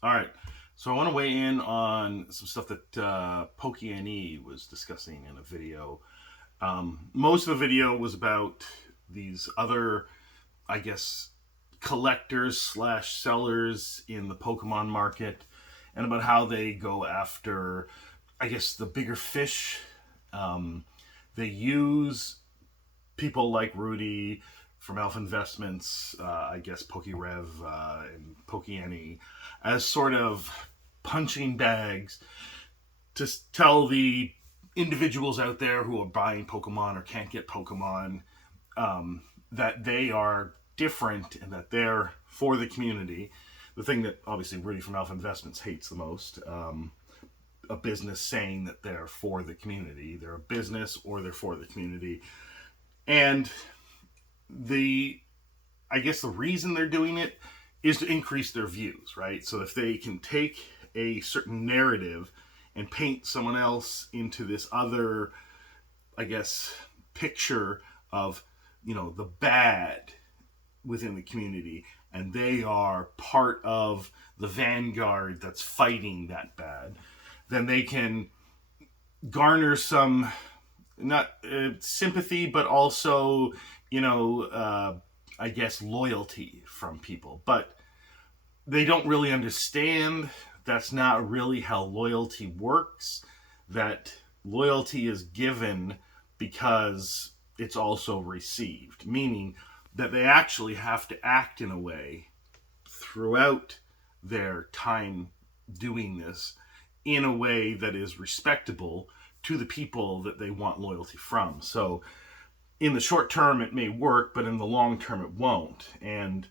All right. So I want to weigh in on some stuff that PokeNE was discussing in a video. Most of the video was about these other, I guess, collectors slash sellers in the Pokemon market, and about how they go after, I guess, the bigger fish. They use people like Rudy from Alpha Investments, I guess PokeRev and PokeNE, as sort of punching bags to tell the individuals out there who are buying Pokemon or can't get Pokemon that they are different and that they're for the community. The thing that obviously Rudy from Alpha Investments hates the most. A business saying that they're for the community. They're a business or they're for the community. And the I guess the reason they're doing it is to increase their views, right? So if they can take a certain narrative and paint someone else into this other, I guess, picture of, the bad within the community, and they are part of the vanguard that's fighting that bad, then they can garner some not sympathy, but also, I guess, loyalty from people. But they don't really understand that's not really how loyalty works. That loyalty is given because it's also received, meaning that they actually have to act in a way throughout their time doing this in a way that is respectable to the people that they want loyalty from. So in the short term it may work, but in the long term it won't. And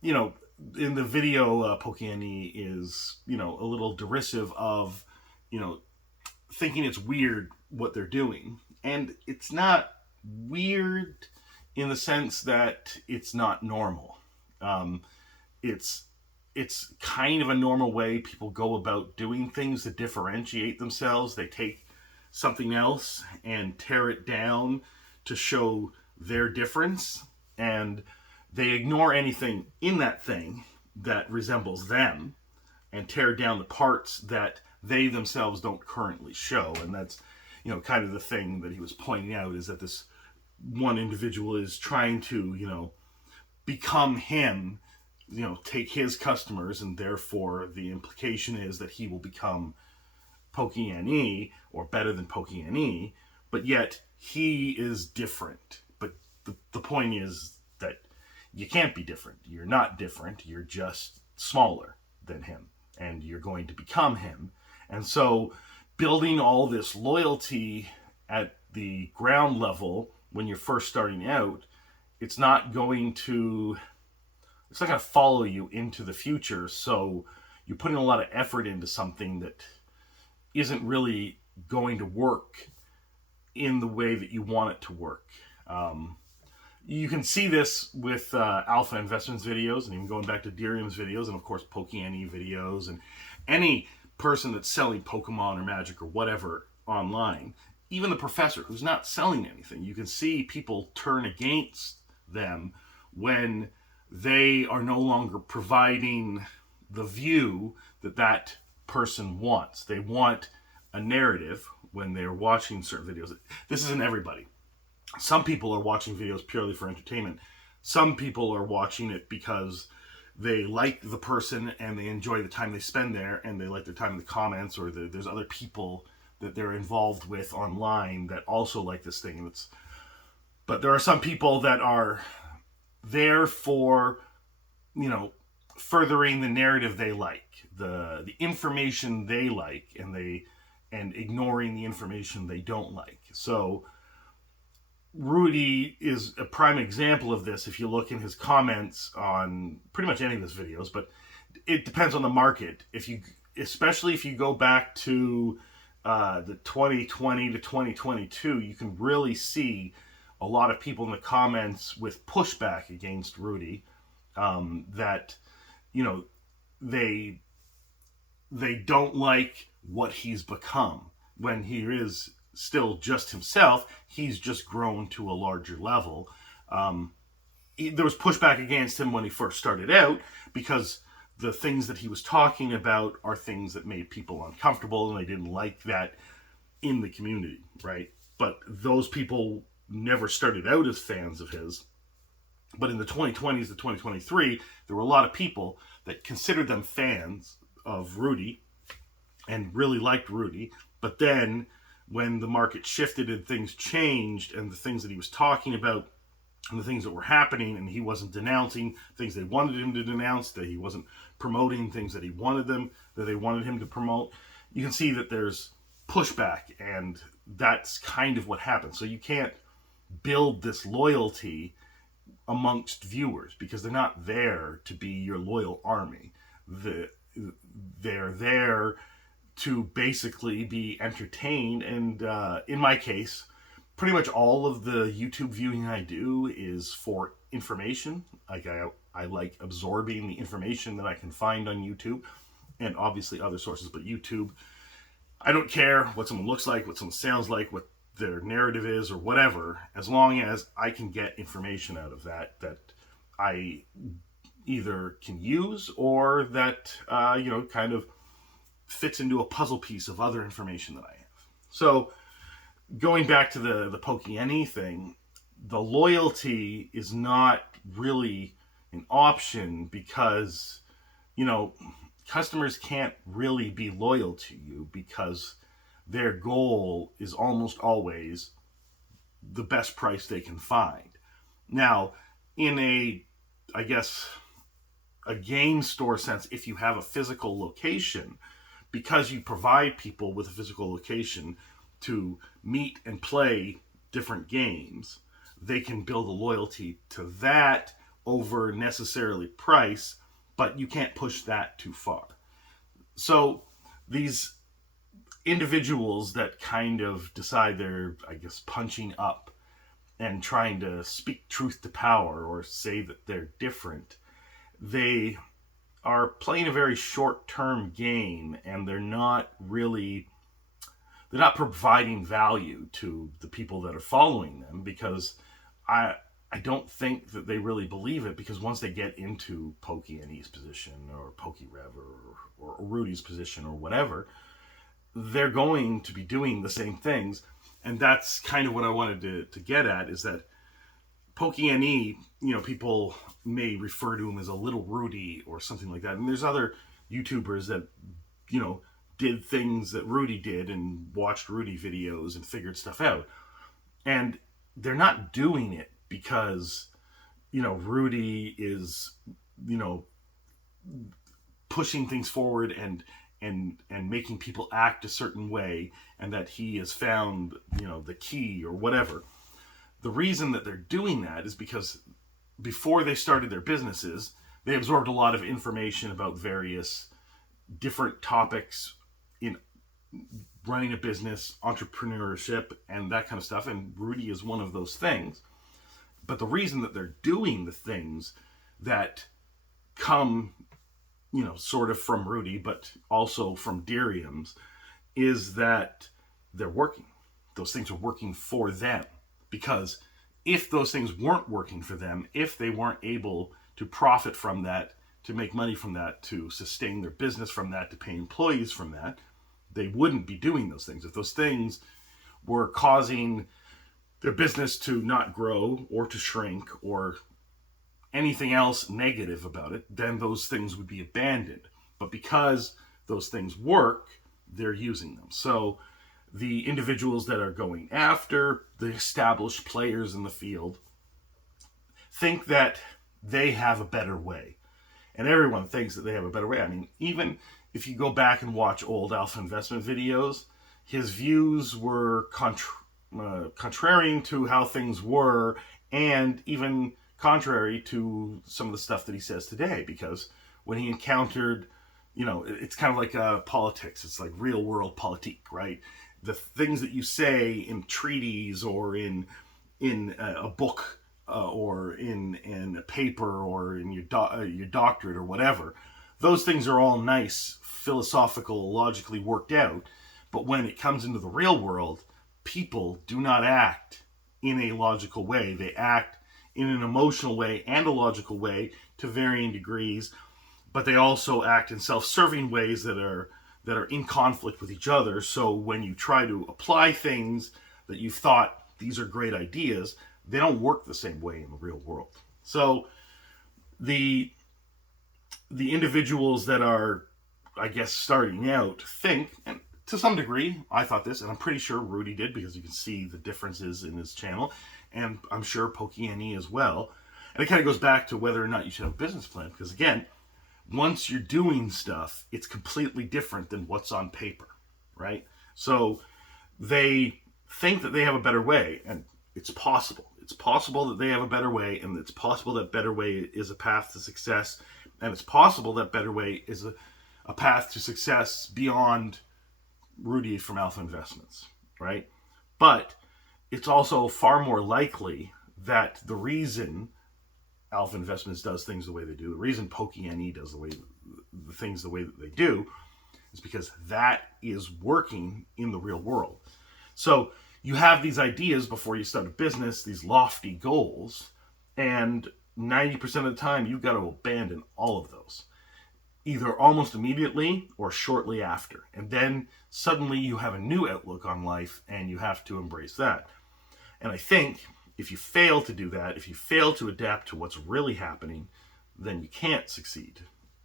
you know, in the video, PokeNE is a little derisive of thinking it's weird what they're doing, and it's not weird in the sense that it's not normal. Um, it's it's kind of a normal way people go about doing things to differentiate themselves. They take something else and tear it down to show their difference, and they ignore anything in that thing that resembles them and tear down the parts that they themselves don't currently show. And that's kind of the thing that he was pointing out, is that this one individual is trying to become him, take his customers, and therefore the implication is that he will become PokeNE or better than PokeNE, but yet he is different. But the point is that you can't be different. You're not different. You're just smaller than him, and you're going to become him. And so, building all this loyalty at the ground level when you're first starting out, it's not going to it's not going to follow you into the future. So you're putting a lot of effort into something that isn't really going to work in the way that you want it to work. You can see this with Alpha Investments videos, and even going back to Dirium's videos, and of course PokeNE videos, and any person that's selling Pokemon or Magic or whatever online. Even the professor who's not selling anything, you can see people turn against them when they are no longer providing the view that that person wants. They want a narrative when they're watching certain videos. This isn't everybody. Some people are watching videos purely for entertainment. Some people are watching it because they like the person and they enjoy the time they spend there, and they like their time in the comments, or there's other people that they're involved with online that also like this thing. But there are some people that are there for furthering the narrative they like, the information they like, and ignoring the information they don't like. So Rudy is a prime example of this if you look in his comments on pretty much any of his videos, but it depends on the market. Especially if you go back to the 2020 to 2022, you can really see a lot of people in the comments with pushback against Rudy, that they don't like what he's become. When he is still just himself, he's just grown to a larger level. There was pushback against him when he first started out because the things that he was talking about are things that made people uncomfortable, and they didn't like that in the community, right? But those people never started out as fans of his. But in the 2020s to 2023, there were a lot of people that considered them fans of Rudy and really liked Rudy. But then when the market shifted and things changed, and the things that he was talking about and the things that were happening, and he wasn't denouncing things they wanted him to denounce, that he wasn't promoting things that they wanted him to promote, you can see that there's pushback, and that's kind of what happens. So you can't build this loyalty amongst viewers, because they're not there to be your loyal army. They're there to basically be entertained, and in my case, pretty much all of the YouTube viewing I do is for information. Like I like absorbing the information that I can find on YouTube, and obviously other sources, but YouTube, I don't care what someone looks like, what someone sounds like, what their narrative is, or whatever, as long as I can get information out of that I either can use, or that kind of fits into a puzzle piece of other information that I have. So going back to the PokeNE thing, the loyalty is not really an option, because customers can't really be loyal to you, because their goal is almost always the best price they can find. Now, in a game store sense, if you have a physical location, because you provide people with a physical location to meet and play different games, they can build a loyalty to that over necessarily price, but you can't push that too far. So these individuals that kind of decide they're, punching up and trying to speak truth to power, or say that they're different, they are playing a very short-term game, and they're not providing value to the people that are following them, because I don't think that they really believe it, because once they get into PokeNE's position, or PokeRev, or Rudy's position, or whatever, they're going to be doing the same things. And that's kind of what I wanted to get at, is that PokeNE, people may refer to him as a little Rudy or something like that. And there's other YouTubers that, did things that Rudy did, and watched Rudy videos and figured stuff out. And they're not doing it because, Rudy is, pushing things forward and making people act a certain way, and that he has found, the key or whatever. The reason that they're doing that is because before they started their businesses, they absorbed a lot of information about various different topics in running a business, entrepreneurship, and that kind of stuff. And Rudy is one of those things. But the reason that they're doing the things that come, sort of from Rudy, but also from Dirium's, is that they're working. Those things are working for them. Because if those things weren't working for them, if they weren't able to profit from that, to make money from that, to sustain their business from that, to pay employees from that, they wouldn't be doing those things. If those things were causing their business to not grow, or to shrink, or anything else negative about it, then those things would be abandoned. But because those things work, they're using them. So the individuals that are going after the established players in the field think that they have a better way. And everyone thinks that they have a better way. I mean, even if you go back and watch old Alpha Investment videos, his views were contrarian to how things were, and even contrary to some of the stuff that he says today. Because when he encountered, it's kind of like politics. It's like real world politique, right? The things that you say in treaties, or in a book, or in a paper, or in your doctorate, or whatever, those things are all nice, philosophical, logically worked out. But when it comes into the real world, people do not act in a logical way. They act in an emotional way and a logical way to varying degrees. but they also act in self-serving ways that are in conflict with each other. So when you try to apply things that you thought these are great ideas, they don't work the same way in the real world. So the individuals that are, I guess, starting out think, and to some degree, I thought this, and I'm pretty sure Rudy did, because you can see the differences in his channel, and I'm sure PokeNE as well. And it kind of goes back to whether or not you should have a business plan, because again, once you're doing stuff, it's completely different than what's on paper, right? So they think that they have a better way, and it's possible. It's possible that they have a better way, and it's possible that better way is a path to success, and it's possible that better way is a path to success beyond Rudy from Alpha Investments, right? But it's also far more likely that the reason Alpha Investments does things the way they do, the reason PokeNE does the things the way that they do, is because that is working in the real world. So you have these ideas before you start a business, these lofty goals, and 90% of the time you've got to abandon all of those, either almost immediately or shortly after. And then suddenly you have a new outlook on life, and you have to embrace that. And I think if you fail to do that, if you fail to adapt to what's really happening, then you can't succeed.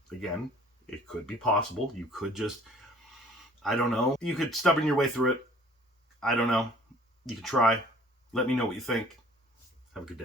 Again, it could be possible. You could just, I don't know, you could stubborn your way through it. I don't know. You could try. Let me know what you think. Have a good day.